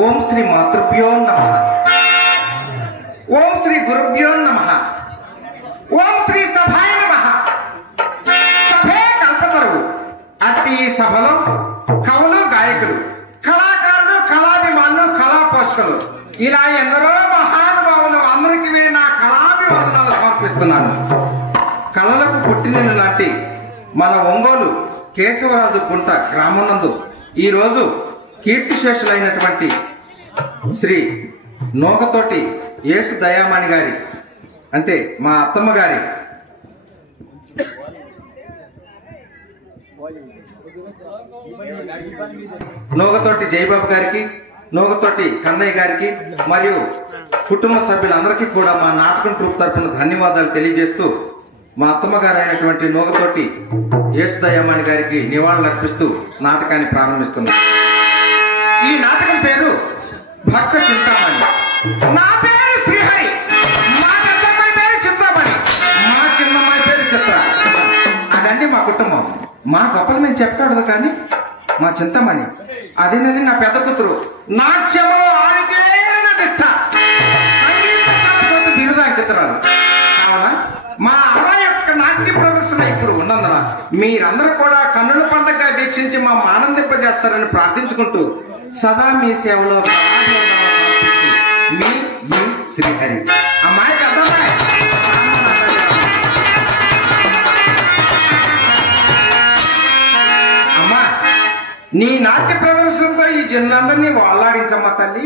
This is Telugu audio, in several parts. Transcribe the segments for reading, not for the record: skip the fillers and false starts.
ఓం శ్రీ మాతృభ్యో నమః. ఓం శ్రీ గురుభ్యో నమః. ఓం శ్రీ సభాయ నమః. సభే కల్పతరువు. అట్టి ఈ సభలో కవులు, గాయకులు, కళాకారులు, కళాభిమానులు, కళా పోషకులు ఇలా ఎందరో మహానుభావులు అందరికీ నా కళాభివందనాలు సమర్పిస్తున్నాను. కళలకు పుట్టినీళ్ళు లాంటి మన ఒంగోలు కేశవరాజు కుంట గ్రామం నందు ఈరోజు కీర్తిశేషులైనటువంటి శ్రీ నోగతోటి యేసు దయామణి గారి అంటే మా అత్తమ్మ గారి నోగతోటి జయబాబు గారికి, నోగతోటి కన్నయ్య గారికి మరియు కుటుంబ సభ్యులందరికీ కూడా మా నాటకం ట్రూప్ తరఫున ధన్యవాదాలు తెలియజేస్తూ మా అత్తమ్మ గారు అయినటువంటి నోగతోటి యేసు దయామణి గారికి నివాళులు అర్పిస్తూ నాటకాన్ని ప్రారంభిస్తున్నాం. ఈ నాటకం పేరు భక్త చింతామణి. నా పేరు శ్రీహరి, మా పెద్దమ్మాయి పేరు చింతామణి, మా చిన్నమ్మాయి పేరు చిత్ర. అదండి మా కుటుంబం. మా గొప్పలు మేము చెప్తాడు కానీ మా చింతామణి అదేనని నా పెద్ద కూతురు నాట్యంలో ఆరితేరిన దిట్ట, సంగీత కళాశాల బిరుదాంకితురాలు. కావున మా అమ్మ యొక్క నాట్య ప్రదర్శన ఇప్పుడు ఉన్నందున మీరందరూ కూడా కన్నుల పండుగ వీక్షించి మా ఆనందింపజేస్తారని ప్రార్థించుకుంటూ సదా మీ సేవలో మీ ఈ శ్రీహరి. అమ్మాయి పెద్దమ్మాయి అమ్మా, నీ నాట్య ప్రదర్శనతో ఈ జనులందరినీ వాళ్ళాడించమ్మా తల్లి.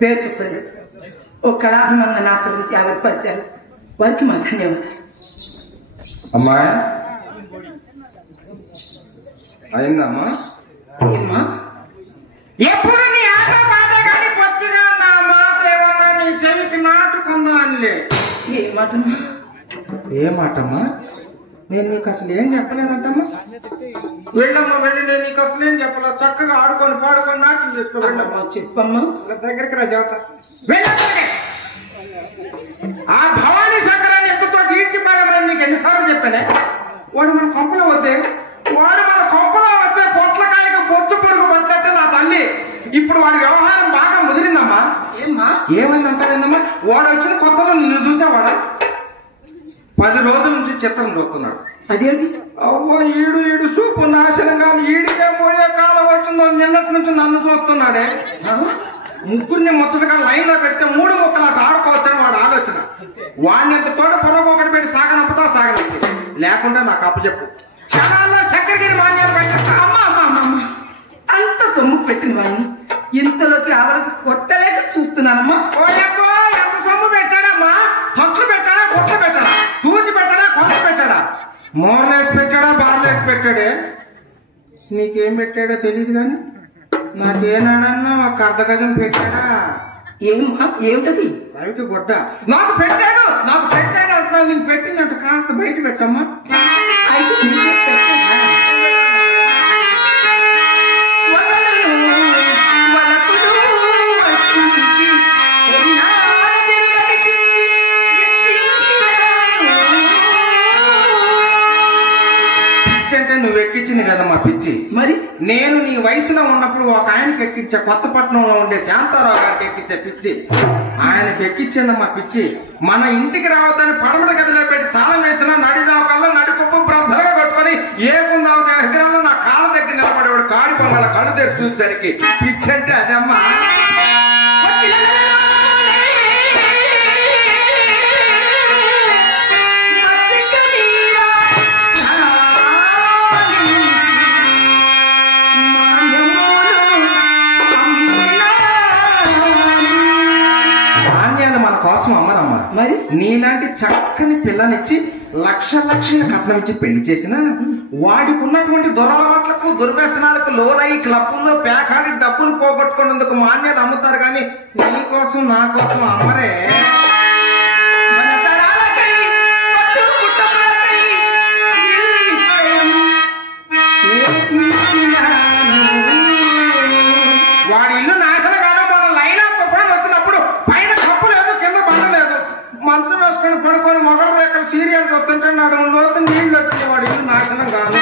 పేరు చెప్పండి. ఓ కళాభిమానాన్ని ఆశ్రయించి ఆవిర్పరిచారు. వారికి మా ధన్యవాదాలు. అమ్మాయి అయిందమ్మా? ఏమ్మా? ఎప్పుడు నీ ఆట మాట కానీ కొద్దిగా నా మాట ఏమన్నా నీ చెవికి నాటుకుందా అనిలే. ఏ మాటమ్మా? ఏ మాటమ్మా? నేను నీకు అసలు ఏం చెప్పలేదంటమ్మా. వెళ్ళమ్మా, వెళ్ళి నేను నీకు అసలు ఏం చెప్పలేదు. చక్కగా ఆడుకొని పాడుకొని నాట్యం చేసుకో. వెళ్ళమ్మా, చెప్పమ్మా. దగ్గరికి రా జాత. ఆ భవానీ శంకరాన్ని ఎంతతో ఈడ్చిపోయామని నీకు ఎన్నిసార్లు చెప్పానే? వాడు మన కొంపలో వద్దే, వాడు మన కొంపలో వస్తే పొట్లకాయకు బొచ్చు పొడుగు పట్టినట్టే నా తల్లి. ఇప్పుడు వాడి వ్యవహారం బాగా ముదిరిందమ్మా. ఏమ్మా? ఏమైంది అంటావేందమ్మా? వాడు వచ్చిన కొత్తలో నిన్ను చూసేవాడా? 10 రోజుల నుంచి చిత్రం చూస్తున్నాడు. అదేంటి? అవ్వ ఈడు సూపు నాశనంగా ఈడికే పోయే కాలం వచ్చిందో నిన్నటి నుంచి నన్ను చూస్తున్నాడే. ముగ్గురిని ముచ్చటగా లైన్ లో పెడితే 3 ముక్కలు అటు ఆడుకోవచ్చని వాడు ఆలోచన. వాడిని ఎంత తోట పొరవొకటి పెట్టి సాగనంపుతా సాగనంపు, లేకుండా నాకు అప్పచెప్పు. క్షణాల్లో చక్రగిరి మాన్యాలు పెట్టా. అమ్మా అమ్మా అమ్మా, అంత సొమ్ము పెట్టిన వాడిని ఇంతలోకి ఆవలకు కొట్టలేక చూస్తున్నానమ్మా. ఓయబ్బో, ఎంత సొమ్ము పెట్టాడమ్మా? తొట్లు పెట్టాడా, కొట్లు పెట్టాడా, తూచి పెట్టాడా, కొత్త పెట్టాడా, మోర్లేసి పెట్టాడా, బార్లేసి పెట్టాడే? నీకేం పెట్టాడో తెలియదు కానీ నాకేనాడన్నా ఒక అర్ధగజం పెట్టాడా? ఏమ్మా? ఏమిటది? అవిటి గుడ్డ నాకు పెట్టాడు అంటున్నావు. నీకు పెట్టిందంట కాస్త బయట పెట్టమ్మా. అయితే నీకే పెట్టాడా? అంటే నువ్వు ఎక్కించింది కదమ్మా పిచ్చి. మరి నేను నీ వయసులో ఉన్నప్పుడు ఒక ఆయనకి ఎక్కించే, కొత్తపట్నంలో ఉండే శాంతారావు గారికి ఎక్కించే పిచ్చి. ఆయనకి ఎక్కించిందమ్మా పిచ్చి. మన ఇంటికి రావద్దని పడమట గదిలో పెట్టి తాళం వేసిన నడిదాకల్లో నడిపప్పు బ్రద్దలుగా కట్టుకొని ఏకుందావు దగ్గరలో నా కాళ్ళ దగ్గర నిలబడేవాడు. కాడి పొంగల కళ్ళు తెరిచి చూసేసరికి పిచ్చి అంటే అదమ్మా. కోసం అమ్మరమ్మ. మరి నీలాంటి చక్కని పిల్లనిచ్చి లక్షల కట్నం ఇచ్చి పెళ్లి చేసిన వాడికి ఉన్నటువంటి దురలవాట్లకు దుర్వ్యసనాలకు లోనై క్లబ్బుల్లో పేకాడి డబ్బులు పోగొట్టుకున్నందుకు మాన్యాలు అమ్ముతారు కానీ నీ కోసం నా కోసం అమ్మరే. వాడి ఇల్లు నాశనగాను. మన లైలా తుఫాన్ వచ్చినప్పుడు పైన కప్పు లేదు, కింద బండ లేదు, మంచం వేసుకొని పడుకొని మొగలు రేఖలు సీరియల్ చూస్తుంటే నాడు లోతు నీళ్లు వచ్చింది. వాడి ఇల్లు నాశనం కాదు.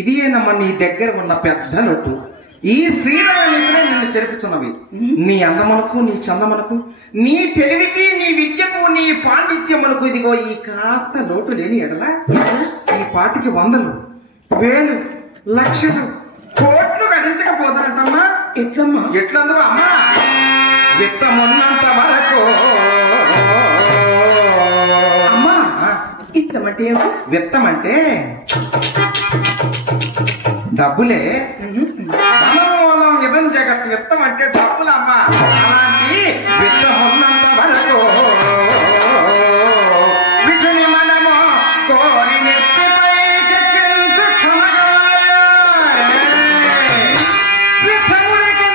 ఇదేనమ్మా నీ దగ్గర ఉన్న పెద్ద లోటు. ఈ శ్రీరామునితో నిన్ను చెరుపుతున్నవి. నీ అందమునకు, నీ చందమునకు, నీ తెలివికి, నీ విద్యకు, నీ పాండిత్యమునకు ఇదిగో ఈ కాస్త లోటు లేని ఎడల ఈ పాటికి 100, 1000, లక్షలు, కోట్లు గడించకపోతారంటమ్మా. ఎట్లమ్మా? ఎట్లందుకు అమ్మా? విత్తమున్నంత వరకు విత్తం అంటే ఏమిటి? విత్తం అంటే డబ్బులే. మూలం విధం జగత్. విత్తం అంటే డబ్బులమ్మా. అలాంటి విత్తం ఉన్నంత వరకు విటుని మనము కోరి నెత్తిపై చెక్కించు విత్తముడికి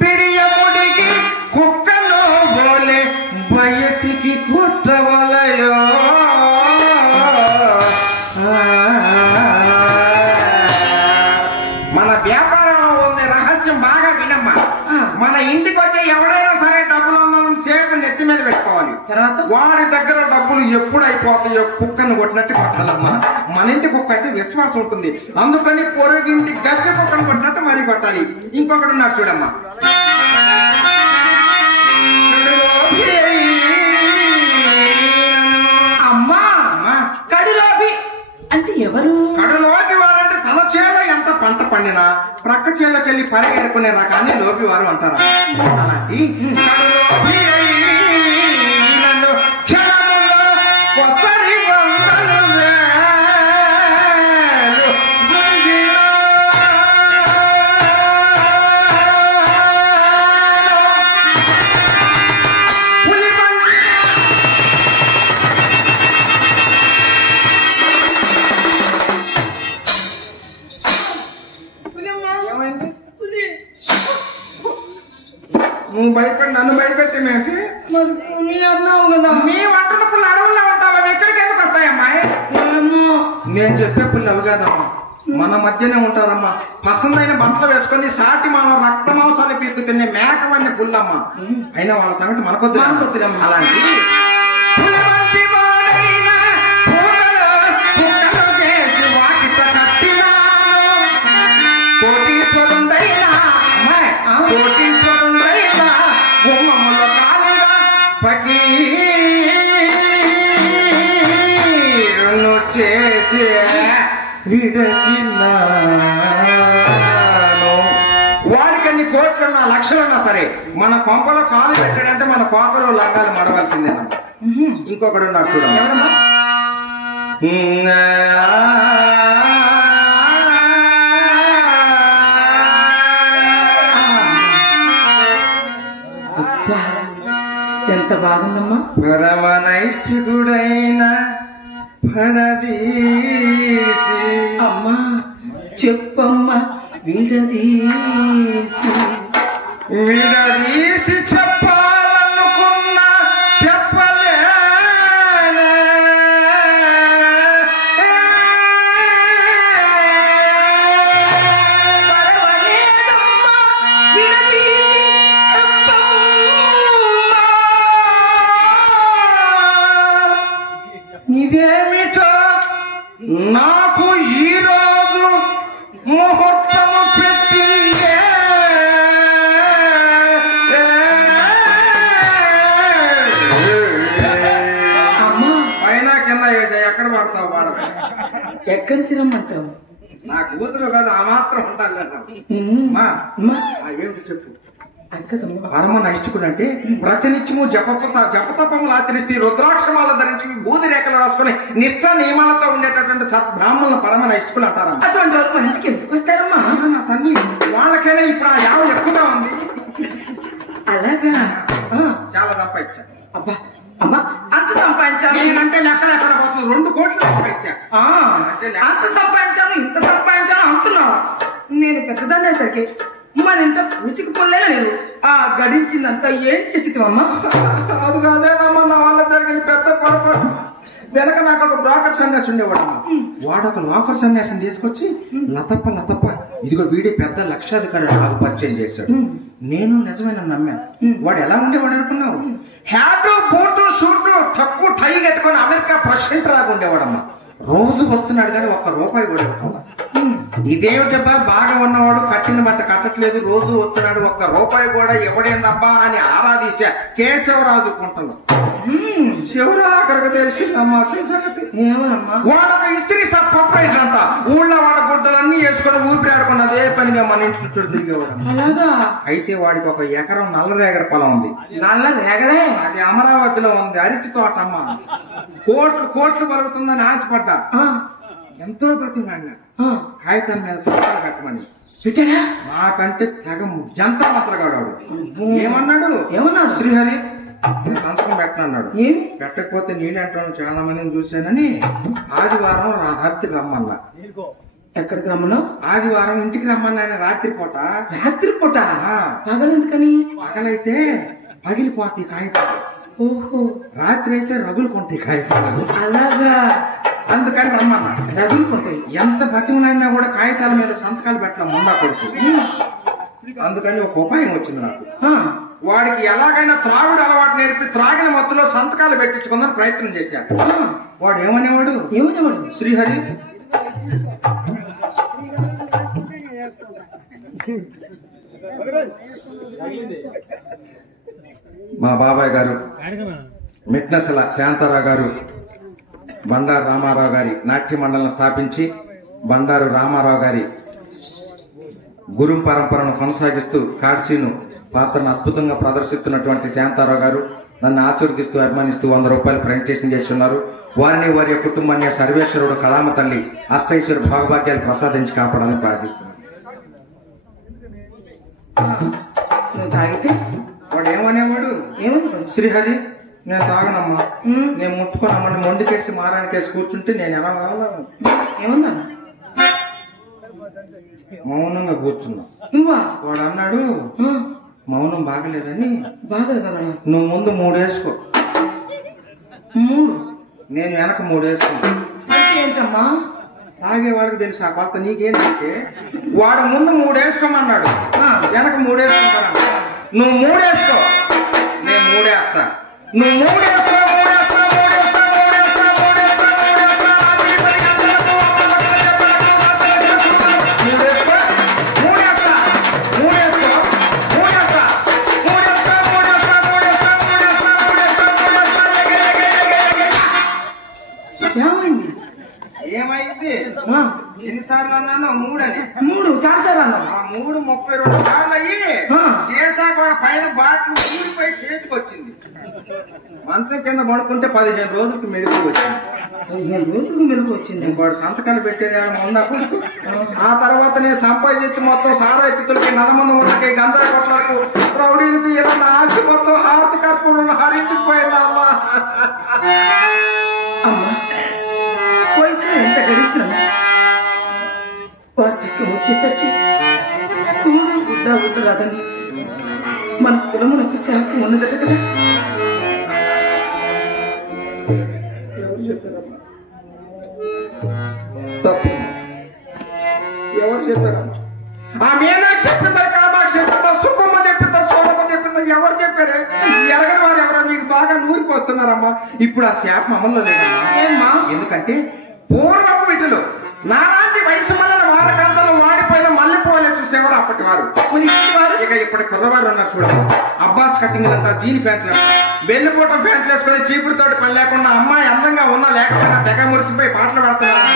బిడియముడికి కుక్కలో బోలే బయటికి కుట్టవలయో. మన వ్యాపారంలో ఉంది రహస్యం బాగా వినమ్మా. మన ఇంటికి వచ్చే ఎవడైనా సరే డబ్బులు ఉన్న సేపు నెత్తి మీద పెట్టుకోవాలి. తర్వాత వాడి దగ్గర డబ్బులు ఎప్పుడు అయిపోతాయో కుక్కను కొట్టినట్టు కొట్టాలమ్మా. మన ఇంటి కుక్క అయితే విశ్వాసం ఉంటుంది, అందుకని పొరుగింటి గజ్జ కుక్కను కొట్టినట్టు మరీ కొట్టాలి. ఇంకొకటి ఉన్నాడు చూడమ్మా. అమ్మా కడులోపి అంటే ఎవరు? కడులోపి వారంటే తన చేలో ఎంత పంట పండినా ప్రక్క చేలోకెళ్ళి పరిగెడుకునే రకాన్ని లోపి వారు అంటారా. అలాంటి కడులోపి నన్ను క్షణములో ఒసరి వందలు వేలు గుంజినా. ఏమైంది? నువ్వు భయపడి నన్ను భయపెట్టేమేంటి? అన్నావు కదా నీ వంటల పుల్లు అడవుల్లో ఉంటావా? ఎక్కడికి ఎందుకు వస్తాయమ్మా? నేను చెప్పే పుల్లు అవి కాదమ్మా, మన మధ్యనే ఉంటారమ్మా. పసందైన బట్టలు వేసుకొని సాటి మన రక్త మాంసాలు పీతుకునే మేకవన్నీ పుల్లమ్మా. అయినా వాళ్ళ సంగతి మనకొద్దు. అలాంటి పులివంటి వాడైన పూటలో కుక్కలు చేసి వాకిట కట్టినాను. కోటీశ్వరుండైనా కోటీశ్వరుండైనా గుమ్మముల కాలుగా పకీరును చేసి విడచిన్నాను. వాడికన్ని కోట్లున్నా లక్షలున్నా సరే మన కొంపలో కాలు పెట్టాడంటే మన కోపలో లంగాలు మడవలసిందేనమ్మా. ఇంకొకడు ఉన్నాడు చూడమ్మా. ఎంత బాగుందమ్మా. పరమనైష్ఠికుడైన పడదీసి అమ్మా చెప్పమ్మా విడదీసి విడదీసి చెప్పాలనుకున్నా చెప్పలేనే. ఇదేమిటో నాకు ఈరోజు ముహూర్తము పెట్టిందే. పైన కింద వేసా ఎక్కడ పడతావు వాడ? ఎక్కడి చిరమ్మంటావు? నా కూతురు కదా ఆ మాత్రం ఉంటాను. ఏమిటి చెప్పు. పరమ నైష్ఠికుడు అంటే ప్రతినిత్యము జపతపములు ఆచరిస్తే రుద్రాక్షమాల ధరించి బూది రేఖలు రాసుకుని నిష్ఠ నియమాలతో ఉండేటటువంటి సద్బ్రాహ్మణులు పరమ నైష్ఠికులు అంటారా. అటువంటి వాళ్ళు మన ఇంటికి ఎందుకు వస్తారమ్మా? నా తల్లి వాళ్ళకైనా ఇప్పుడు ఆ యావం ఎక్కువగా ఉంది. అలాగా చాలా సంపాదించా. అబ్బా అమ్మా అంత సంపాదించాను నేనంటే లెక్కలు ఎక్కడ పోతుంది. 2 కోట్లు సంపాదించా. అంత సంపాదించాను ఇంత సంపాదించాను అంటున్నావు. నేను పెద్దదాన్ని సరికి మన ఇంత పూచికి పొల్లేనా నేను ఆ గడించిందంతా ఏం చేసివమ్మా? అది కాదేనమ్మా నా వల్ల జరిగిన పెద్ద పొరపాటు. వెనక నాకు ఒక బ్రోకర్ సన్యాసి ఉండేవాడు. వాడు ఒక లోకర్ సన్యాసిని తీసుకొచ్చి లతప్ప ఇదిగో వీడి పెద్ద లక్షాధికారి నాకు పరిచయం చేశాడు. నేను నిజమైన నమ్మాను. వాడు ఎలా ఉండేవాడు అనుకున్నావు? హ్యాటు బూటు షూటు తక్కువ టై కట్టుకొని అమెరికా ప్రెసిడెంట్ రాగా ఉండేవాడమ్మా. రోజు వస్తున్నాడు కానీ ₹1 కూడా ఇవ్వకుండా. ఇదేమిటబ్బా బాగా ఉన్నవాడు కట్టిన బట్ట కట్టట్లేదు, రోజు వస్తున్నాడు ₹1 కూడా ఇవ్వడేందబ్బా అని ఆరాధీశా కేశవరాజు కుంటలు. ఎవరు ఆఖరికి తెలిసిందమ్మా అసలు సంగతి. ఏమనమ్మా? వాళ్ళకి ఇస్త్రీ సబ్ ప్రొపరేటర్ అంట. ఊళ్ళో వాళ్ళ గుడ్డలన్నీ వేసుకొని ఊపిరి ఆడుకుని అదే పనిగా మన ఇంటి చుట్టూ తిరిగేవాడు. అలాగా? అయితే వాడికి ఒక ఎకరం నల్లరేగడ పొలం ఉంది. నల్లరేగడే? అది అమరావతిలో ఉంది. అరటి తోట అమ్మ. కోట్లు పలుకుతుందని ఆశపడ్డా. ఎంతో ప్రతిమాడినా కాగితం మీద సంతకాలు పెట్టమని. నాకంటే తెగ జంతా మాత్రగాడు. ఏమన్నాడు? శ్రీహరి సంతకం పెట్టనన్నాడు. పెట్టకపోతే నీళ్ళంటాను చాలా మందిని చూశానని ఆదివారం రాత్రి రమ్మన్నా. ఎక్కడికి రమ్మను? ఆదివారం ఇంటికి రమ్మన్నా. రాత్రి పూట. పగలెందుకని? పగలైతే పగిలిపోతాయి కాగితాలు. ఓహో. రాత్రి అయితే రగులుకుంటాయి కాగితాలు. అలాగా? అందుకని రమ్మన్నా. రగులుకుంటాయి. ఎంత బతిమలైనా కూడా కాగితాల మీద సంతకాలు పెట్టడం మొండా కొడుకు. అందుకని ఒక ఉపాయం వచ్చింది నాకు. వాడికి ఎలాగైనా త్రాగుడు అలవాటు నేర్పి త్రాగిన మొత్తంలో సంతకాలు పెట్టించుకుందని ప్రయత్నం చేశాడు. వాడు ఏమనేవాడు? శ్రీహరి మా బాబాయ్ గారు మిట్నసల శాంతారావు గారు బండారు రామారావు గారి నాట్య మండలం స్థాపించి బండారు రామారావు గారి గురు పరంపరను కొనసాగిస్తూ కాడ్సీను పాత్రను అద్భుతంగా ప్రదర్శిస్తున్నటువంటి శాంతారావు గారు నన్ను ఆశీర్వదిస్తూ అభిమానిస్తూ 100 రూపాయలు ప్రజెంటేషన్ చేస్తున్నారు. వారిని వారి కుటుంబాన్ని సర్వేశ్వరుడు కళామ తల్లి అష్టైశ్వర భాగభాగ్యాలు ప్రసాదించి కాపాడాలని ప్రార్థిస్తున్నాను. వాడు ఏమనేవాడు? శ్రీహరి నేను తాగనమ్మా, నేను ముట్టుకోనమ్మని మొండికేసి మారానికేసి కూర్చుంటే నేను ఎలా వెళ్ళను. ఏమన్నా? మౌనంగా కూర్చున్నా. వాడు అన్నాడు మౌనం బాగలేదని. నువ్వు ముందు 3 వేసుకో, నేను వెనక 3 వేసుకున్నా. ఏంటమ్మా? తాగే వాళ్ళకి తెలుసు ఆ కొత్త, నీకేం తెలిసే. వాడు ముందు 3 వేసుకోమన్నాడు, వెనక 3 వేసుకుంటాను. నువ్వు 3 వేసుకో, నేను 3 వేస్తా. నువ్వు 3 వేసుకో. ఏమైంది? ఎన్నిసార్లు అన్నాను? 3 అని. 3 చాలాసార్లు అన్నాను. 3 32 సార్లు అయ్యి చేసా కూడా పైన బాటిల్ ఊరిపోయి చేతికి వచ్చింది. మంచం కింద పడుకుంటే 15 రోజులకు మెరుగు వచ్చింది. 15 రోజులకు మెరుగు వచ్చింది. వాడు సంతకాలు పెట్టేది ఉన్నప్పుడు ఆ తర్వాత నేను సంపాదించి మొత్తం సారా ఎత్తులకి నల్లమంది ఉన్నకి గంజాయి కొట్లకు రౌడీలకి ఇలా నా ఆస్తి మొత్తం హారతి కర్పూరం హరించుకుపోయిందా అమ్మా. అమ్మా వయసులో ఎంత గడిచినా వార్ధక్యం వచ్చేసరికి కూడు గుడ్డ ఉండరాదని మన కులమునకు శాఖం ఉన్నదట కదా. ఎవరు చెప్పారమ్మా? తప్పు ఎవరు చెప్పారమ్మా? ఆ మీనాక్షి చెప్పిందా, కామాక్షి చెప్పిందా, సుబ్బమ్మ చెప్పిందా, సోరమ్మ చెప్పిందా? ఎవరు చెప్పారే? ఎరగని వారు ఎవరో నీకు బాగా నూరిపోతున్నారమ్మా. ఇప్పుడు ఆ శాపం అమల్లో లేదమ్మా. ఎందుకంటే పూర్వపు వీటిలో నాలాంటి వయసు వలన వారకాంతంలో వాడిపోయిన మల్లెపోలే చూసేవారు అప్పటి వారు. ఇక ఇప్పటి కుర్రవారు ఉన్నారు చూడండి, అబ్బాస్ కటింగ్ అంతా, జీన్ ప్యాంట్లు, బెల్లిపోట ప్యాంట్లు వేసుకుని చీపురుతోటి పని లేకుండా అమ్మాయి అందంగా ఉన్నా లేకపోయినా తెగ మురిసిపోయి పాటలు పాడుతున్నారు.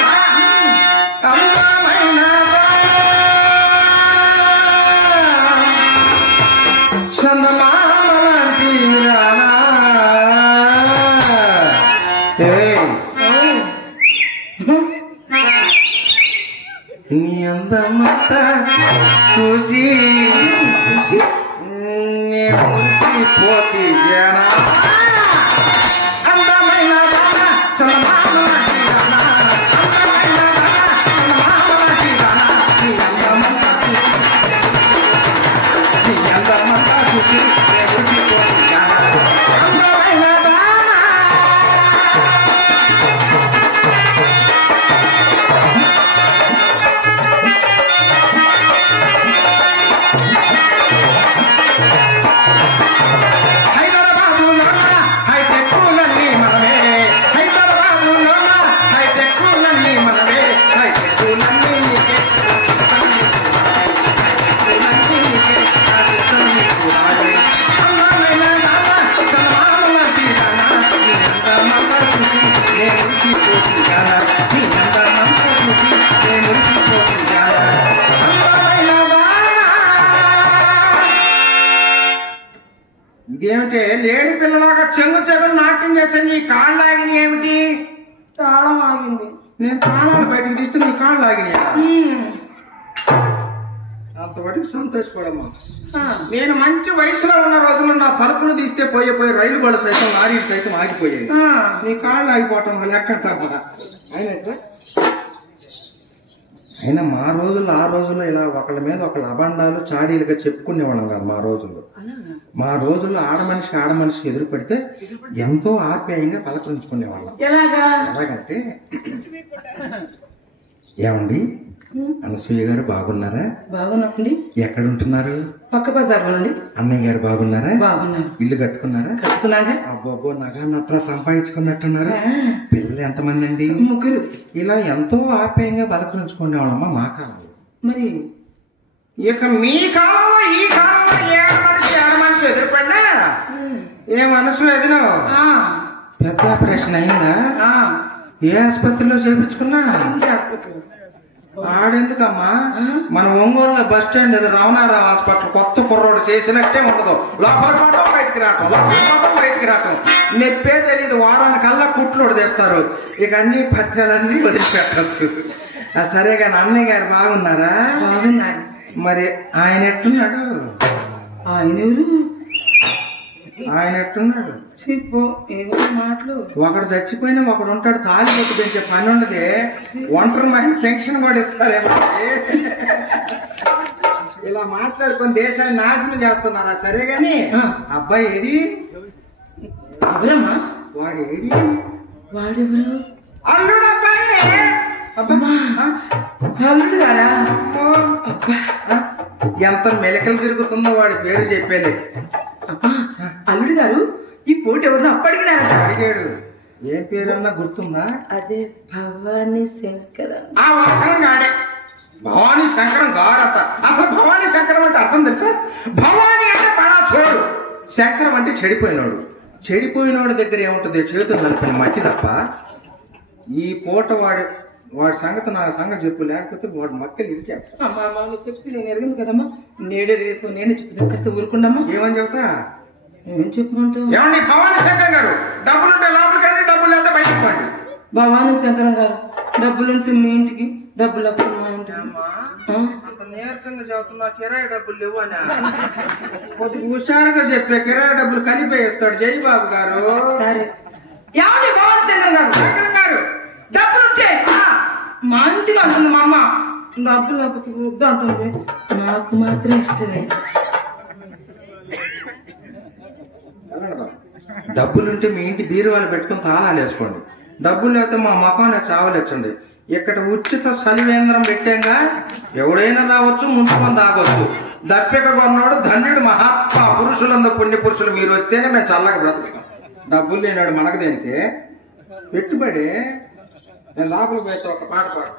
నీ అందమంతా చూసి మురిసిపోతే జనా అందమైన హైదరాబాద్ లేడి పిల్లలాగా చెంగు చెగులు నాట్యం చేస్తే నీ కాళ్ళు ఆగినాయి ఏమిటి? తాళం ఆగింది. నేను తాళాలు బయటకు తీస్తే నీ కాళ్ళు ఆగినాయా? అంతవరకు సంతోషపడమ్మా. నేను మంచి వయసులో ఉన్న రోజుల్లో నా తలుపులు తీస్తే పోయే రైలు బళ్ళు సైతం లారీలు సైతం ఆగిపోయాయి. నీ కాళ్ళు ఆగిపోవటం వల్ల ఎక్కడ అయినా మా రోజుల్లో ఆ రోజుల్లో ఇలా ఒకళ్ళ మీద ఒకళ్ళ అబండాలు చాడీలుగా చెప్పుకునేవాళ్ళం కాదు. మా రోజుల్లో ఆడ మనిషి ఎదురు పడితే ఎంతో ఆప్యాయంగా పలకరించుకునేవాళ్ళం. ఎలాగంటే, ఏమండి అనసూయ గారు బాగున్నారా? బాగున్నాండి. ఎక్కడ ఉంటున్నారు? పక్క బజార్లోనండి. అన్నయ్య గారు బాగున్నారా? బాగున్నారు. ఇల్లు కట్టుకున్నారా? కట్టుకున్నాగా. అబ్బో నగా నట్రా సంపాదించుకున్నట్టున్నారు. పిల్లలు ఎంతమంది అండి? 3. ఇలా ఎంతో ఆప్యాయంగా పలకరించుకునేవాళ్ళమ్మా మా కాలంలో. మరి ఇక మీ కాలంలో ఈ కాలంలో ఏ మనిషి ఎదురుపడినా ఏ మనసు ఎదురు పెద్ద ఆపరేషన్ అయిందా? ఏ ఆసుపత్రిలో చేయించుకున్నా? ఆడెందుకమ్మా మన ఒంగోలులో బస్ స్టాండ్ ఏదో రమణారావు హాస్పిటల్ కొత్త కుర్రోడు చేసినట్టే ఉండదు. లోపల పడటం బయటికి రావటం నెప్పే తెలీదు. వారానికల్లా కుట్లోడు తెస్తారు. ఇక అన్ని పత్యాలన్నీ వదిలిపెట్టచ్చు. సరే కానీ అన్నయ్య గారు బాగున్నారా? బాగున్నారు. మరి ఆయన ఎట్టున్నాడు? ఆయన ఎట్టున్నాడు? చెప్పు. ఏమో మాటలు. ఒకడు చచ్చిపోయినా ఒకడు ఉంటాడు. తాళి కొట్టు పెంచే పని ఉండదే. ఒంటరి మహిళ పెన్షన్ కూడా ఇస్తారేమో. ఇలా మాట్లాడుకొని దేశాన్ని నాశనం చేస్తున్నారా? సరే గాని అబ్బాయి ఏడి? ఎవరమ్మా వాడు ఏడి? వాడెవరు? అల్లుడు అబ్బాయి. అల్లుడు గారా? ఎంత మెలకలు తిరుగుతుందో వాడి పేరు చెప్పేది. అల్లుడు గారు ఈ పోటీ ఎవరినో అప్పడిగినారట. అడిగాడు. ఏ పేరన్నా గుర్తుందా? అదే భవానీ శంకరం. ఆ ఒక్కరం గాడే. భవానీ శంకరం గారట. అసలు భవానీ శంకరం అంటే అర్థం తెలుసా? భవానీ అంటే పడా చోడు, శంకరం అంటే చెడిపోయినోడు. చెడిపోయినోడి దగ్గర ఏముంటుంది? చేతులు నలిపిన మట్టి తప్ప. ఈ పూట వాడి సంగతి నా సంగతి చెప్పు, లేకపోతే వాడు మక్కలు ఇరిచేస్తా. అమ్మా చెప్తే నేను ఎరిగింది కదమ్మా. నేడే రేపు నేను చెప్తాను. కాస్త ఊరుకుండమ్మా. ఏమని చెబుతా? ఏం చెప్పమంటావు? ఏమండి భవానీ శంకరం గారు, డబ్బులుంటే లోపలికి, డబ్బులు లేదా బయటకు పోండి. భవానీ శంకరం గారు, డబ్బులుంటే మీ ఇంటికి, డబ్బులు అప్పుడు మా ఇంటికి. అంత నీరసంగా చదువుతున్నా. కిరాయి డబ్బులు లేవు అని కొద్దిగా హుషారుగా చెప్పే. కిరాయి డబ్బులు కలిపేస్తాడు జయబాబు గారు. సరే. ఏమండి భవానీ శంకరం గారు? శంకరం గారు, డబ్బులుంటే మా ఇంటికి అంటుంది మా అమ్మ. డబ్బులు లేకపోతే వద్దు అంటుంది. నాకు మాత్రం ఇష్టమే. డబ్బులుంటే మీ ఇంటి బీరువాలు పెట్టుకుని తాళాలు వేసుకోండి. డబ్బులు లేకపోతే మా మొఖాన్ని చావలేచ్చండి. ఇక్కడ ఉచిత సలివేంద్రం పెట్టాంగా. ఎవడైనా రావచ్చు, ముంచుకొని తాగొచ్చు. దప్పిక కొన్నాడు ధన్యుడు. మహాత్మా పురుషులందరూ పుణ్య పురుషులు మీరు వస్తేనే మేము చల్లగా బ్రతుకుతాం. డబ్బులు లేనాడు మనకు దేనికి పెట్టుబడి. నేను లోపలికి పోతే ఒక పాట పాడు.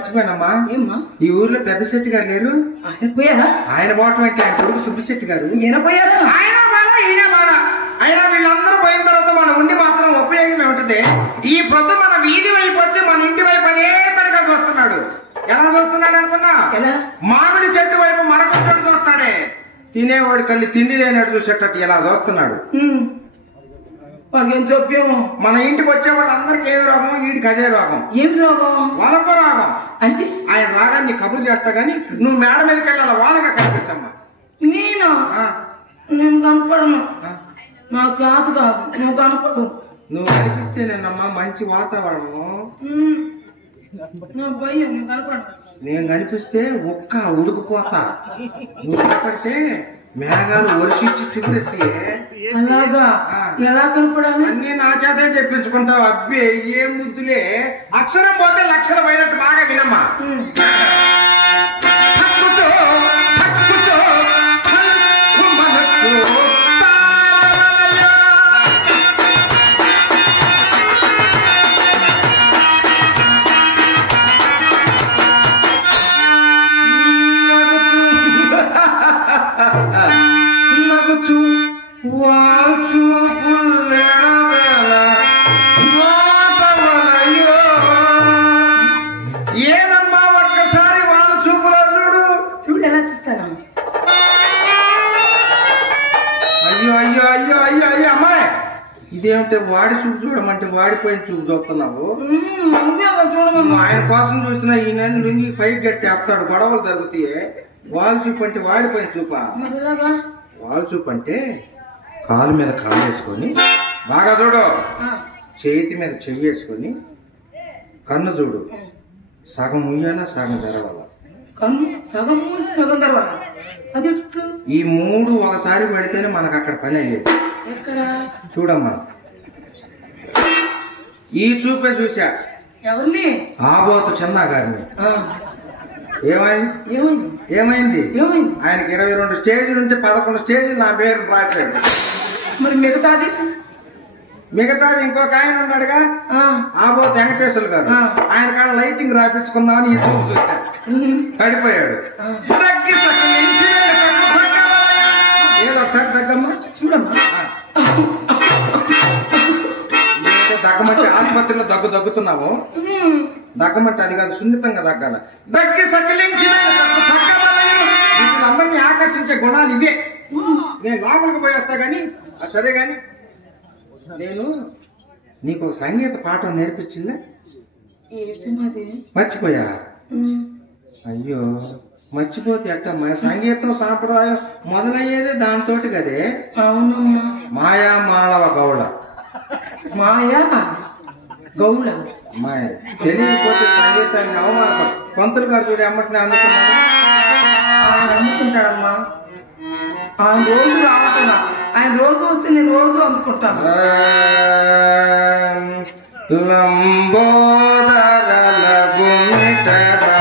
మర్చిపోయానమ్మా. ఏమ్మా? ఈ ఊర్లో పెద్ద శెట్టి గారు లేరు? ఆయన పోయారా? ఆయన పోవటం అంటే ఆయన కొడుకు సుబ్బిశెట్టి గారు. ఈయన పోయారా? ఆయన బాధ ఈయన బాధ. అయినా వీళ్ళందరూ పోయిన తర్వాత మన ఉండి మాత్రం ఉపయోగం ఏమిటంటే ఈ పొద్దు మన వీధి వైపు వచ్చి మన ఇంటి వైపు అదే పనిగా చూస్తున్నాడు. ఎలా చూస్తున్నాడు అనుకున్నా? మామిడి చెట్టు వైపు మరొకటి చూస్తాడే. తినేవాడు కళ్ళు తిండి లేనాడు చూసేటట్టు ఇలా చూస్తున్నాడు. వాళ్ళకేం చెప్పాము? మన ఇంటికి వచ్చే వాళ్ళందరికీ ఏమి రోగం, వీడికి అదే రోగం. ఏం రోగం? వలప రోగం. అంటే ఆయన రాగాన్ని కబురు చేస్తా గానీ నువ్వు మేడ మీదకి వెళ్ళాలి, వాళ్ళగా కనిపించమ్మా. నేను కనపడను, నాకు చేత కాదు. నువ్వు కనపడు. నువ్వు కనిపిస్తే నేనమ్మా మంచి వాతావరణం. నా భయం, నేను కనపడను. నేను కనిపిస్తే ఒక్క ఉడుకుపోతా. నువ్వు కనపడితే మేఘాలు వర్షించి చిగురిస్తాయి. అలాగా? ఎలా కనపడాలి? అన్ని నా చేతే చెప్పించుకుంటావు. అబ్బే ఏం ముద్దులే. అక్షరం పోతే లక్షలు పోయినట్టు బాగా వినమ్మా. ఏదమ్మా ఒక్కసారి వాళ్ళ చూపులో చూడు. చూడు ఎలా చూస్తాను. అయ్యో అయ్యో అయ్యో అయ్యో అయ్యో అమ్మాయి, ఇదేమిటే వాడి చూపు చూడమంటే వాడిపోయిన చూపు చూస్తున్నావు. ఆయన కోసం చూసిన ఈ నన్ను లుంగి పైకి గట్టేస్తాడు, గొడవలు జరుగుతాయి. వాళ్ళ చూపు అంటే వాడిపోయిన చూపా? వాళ్ళ చూపు అంటే కాలు మీద కాలు వేసుకొని బాగా చూడు, చేతి మీద చెయ్యి వేసుకొని కన్ను చూడు, సగం ముయ్యాలా సగం తెరవాలా. కన్ను సగం మూసి సగం తెరవాలా? అది ఈ మూడు ఒకసారి పడితేనే మనకు అక్కడ పని అయ్యేది. ఎక్కడ చూడమ్మా, ఈ చూపే చూసా. ఎవరిని? ఆబోతు చిన్న గారిని. ఏమైంది? ఏమైంది? ఆయనకి 22 స్టేజీలు ఉంటే 11 స్టేజీలు నా పేరు రాశాడు. మరి మిగతాది ఇంకొక ఆయన ఉన్నాడుగా, ఆబోతు వెంకటేశ్వర గారు. ఆయన కాడ లైటింగ్ రాపించుకుందామని ఈ చూపు చూశాడు, పడిపోయాడు. ఏదో ఒకసారి తగ్గమ్మా. చూడమ్మా, దగ్గమంటే ఆసుపత్రిలో దగ్గుతున్నావు. దగ్గమంటే అది కాదు, సున్నితంగా దగ్గాల. దగ్గి సకిలించిన వీళ్ళందరినీ ఆకర్షించే గుణాలు ఇవే. నేను లోపలికి పోయేస్తా గాని సరే గాని, నేను నీకు సంగీత పాఠం నేర్పించిందా? మర్చిపోయా? అయ్యో మర్చిపోతే ఎట్టమ్మా, సంగీతం సాంప్రదాయం మొదలయ్యేదే దాంతో కదే. అవునమ్మా. మాయా మాళవ గౌడ. మాయా గౌడ మాయ తెలియకపోతే సంగీతాన్ని అవమానపడు. పంతులు గారు కూడా అమ్మటిని అందుకుంటాడమ్మా. ఆయన రోజు రావట్లా, ఆయన రోజు వస్తే నేను రోజు అందుకుంటాను. లంబోదర గుమిటరా